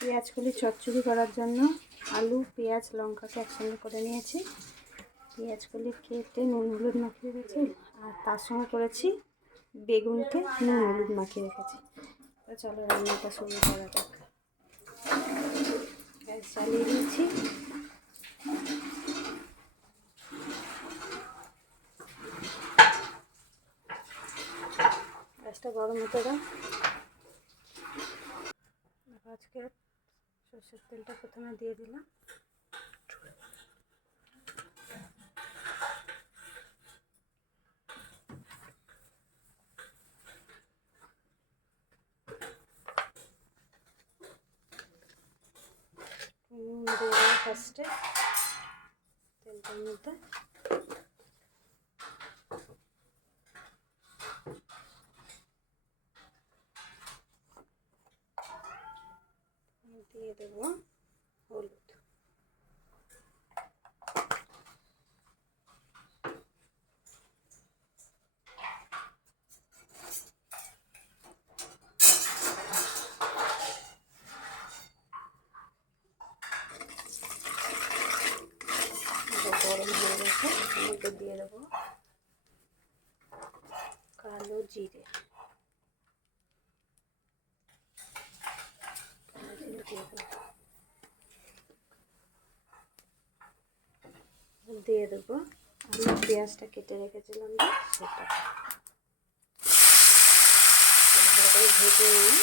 পেঁয়াজগুলি চচ্চড়ি করার জন্য আলু, পেঁয়াজ, লঙ্কাকে একসঙ্গে করে নিয়েছি। পেঁয়াজগুলি কেটে নুন হলুদ মাখিয়ে রেখেছি আর তার সঙ্গে করেছি বেগুনকে নুন হলুদ মাখিয়ে রেখেছি। তো চলো রান্নাটা শুরু করা যাক। গ্যাস চালিয়ে দিয়েছি। গ্যাসটা গরম হতে দাও। আজকে সর্ষের তেলটা প্রথমে দিয়ে দিলাম। নুন দিয়ে দেবো ফার্স্টে তেলটার মধ্যে দিয়ে দেবো হলুদ এটা গরম হয়ে গেছে এর মধ্যে দিয়ে দেবো কালো জিরে। দিয়ে দেবো। আলু পেঁয়াজটা কেটে রেখেছিলাম সেটা। ভেজে নিই।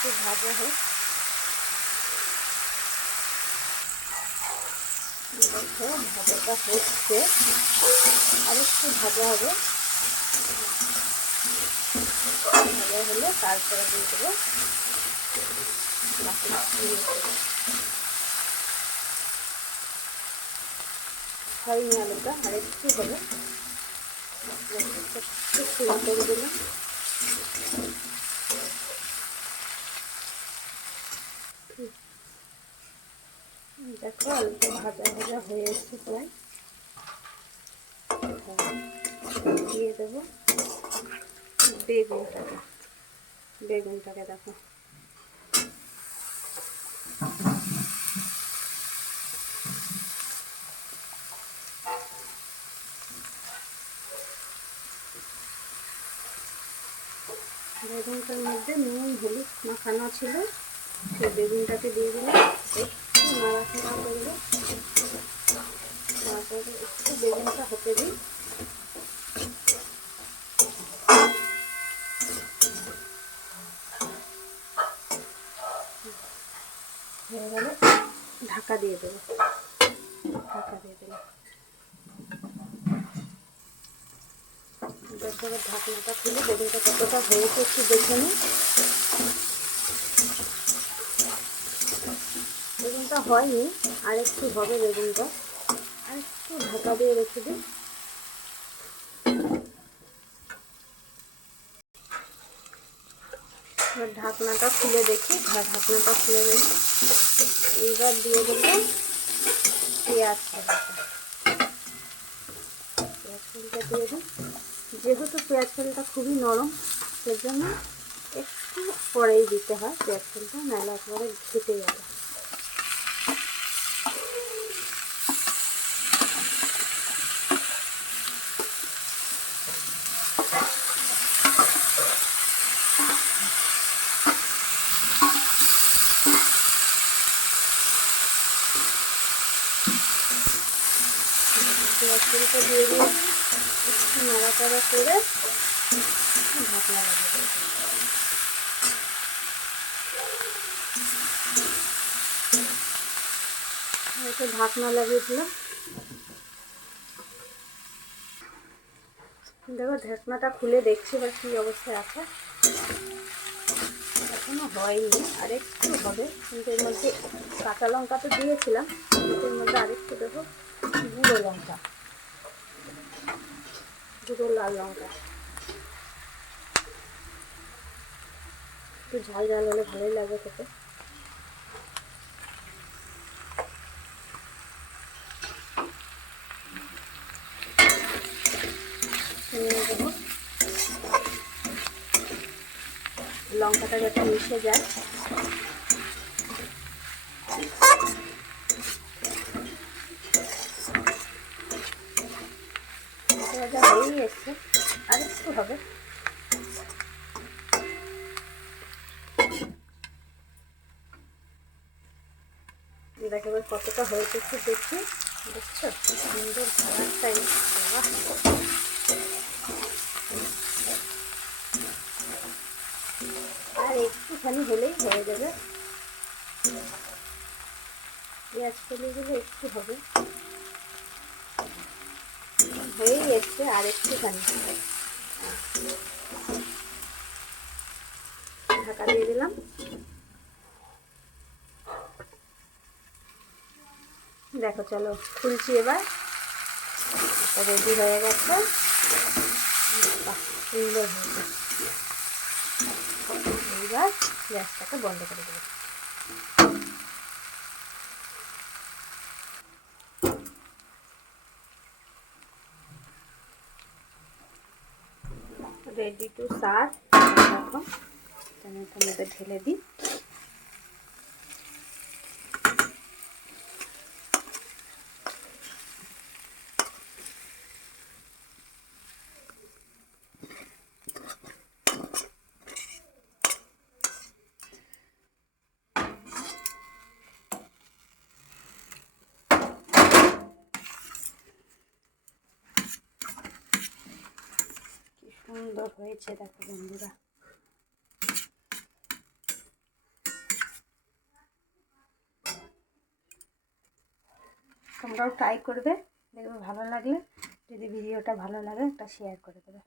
একটু ভাজা হোক। দেখো ভাজাটা হচ্ছে। আর ভাজা হবে। ভাজা হলে তারপরে দিয়ে দেবো বাকি হয়নি আলুটা, আর একটু হবে একটু করে দিলাম। দেখো আলুটা ভাজা ভাজা হয়ে এসছে প্রায়। দিয়ে দেবো বেগুনটাকে। বেগুনটাকে দেখো। বেগুনটার মধ্যে নুন, হলুদ মাখানো ছিল, সেই বেগুনটাকে দিয়ে দিলাম। নাড়াচাড়া করব তারপরে একটু বেগুনটা হতে দিই হয়ে ঢাকা দিয়ে দেবো। ঢাকা দিয়ে দিলাম দেখো ঢাকনাটা খুলে বেগুনটা কতটা হয়েছে একটু দেখে নিই বেগুনটা হয়নি, আর একটু হবে বেগুনটা। আর একটু ঢাকা দিয়ে রেখে দিই। এবার ঢাকনাটা খুলে দেখি হ্যাঁ ঢাকনাটা খুলে দেখি। এইবার দিয়ে দেবো পেঁয়াজ ফেলটা পেঁয়াজ ফেলটা দিয়ে দিই। যেহেতু পেঁয়াজ ফেলটা খুবই নরম, সেজন্য একটু পরেই দিতে হয়। পেঁয়াজ ফেলটা নাহলে একেবারে ঘেটে যাবে। দিয়ে একটু নাড়াচাড়া করে ঢাকনা লাগিয়ে দেবো ঢাকনা লাগিয়ে দিলাম দেখো, ঢাকনাটা খুলে দেখছি এবার কী অবস্থায় আছে। এখনও হয়নি আর একটু হবে। কিন্তু এর মধ্যে কাঁচা লঙ্কা তো দিয়েছিলাম এর মধ্যে আরেকটু দেবো। গুঁড়ো লঙ্কা। দুটো লাল লঙ্কা। একটু ঝাল ঝাল হলে ভালোই লাগে খেতে। লঙ্কাটা যাতে মিশে যায়। এসছে আর একটু হবে। দেখো কতটা হয়েছে একটু দেখি। দেখছ সুন্দর কালারটাই। আর একটুখানি হলেই হয়ে যাবে। পেঁয়াজ কলিগুলো একটু হবে। হয়েই এসছে আর একটুখানি। ঢাকা দিয়ে দিলাম। দেখো, চলো খুলছি এবার। রেডি হয়ে গেছে। সুন্দর হয়েছে। এইবার গ্যাসটাকে বন্ধ করে দেবো। রেডি টু সার্ভ এখন আমি ঢেলে দিই কি সুন্দর হয়েছে, দেখো বন্ধুরা। তোমরাও ট্রাই করবে, দেখবে ভালো লাগলে। যদি ভিডিওটা ভালো লাগে, একটা শেয়ার করে দেবে।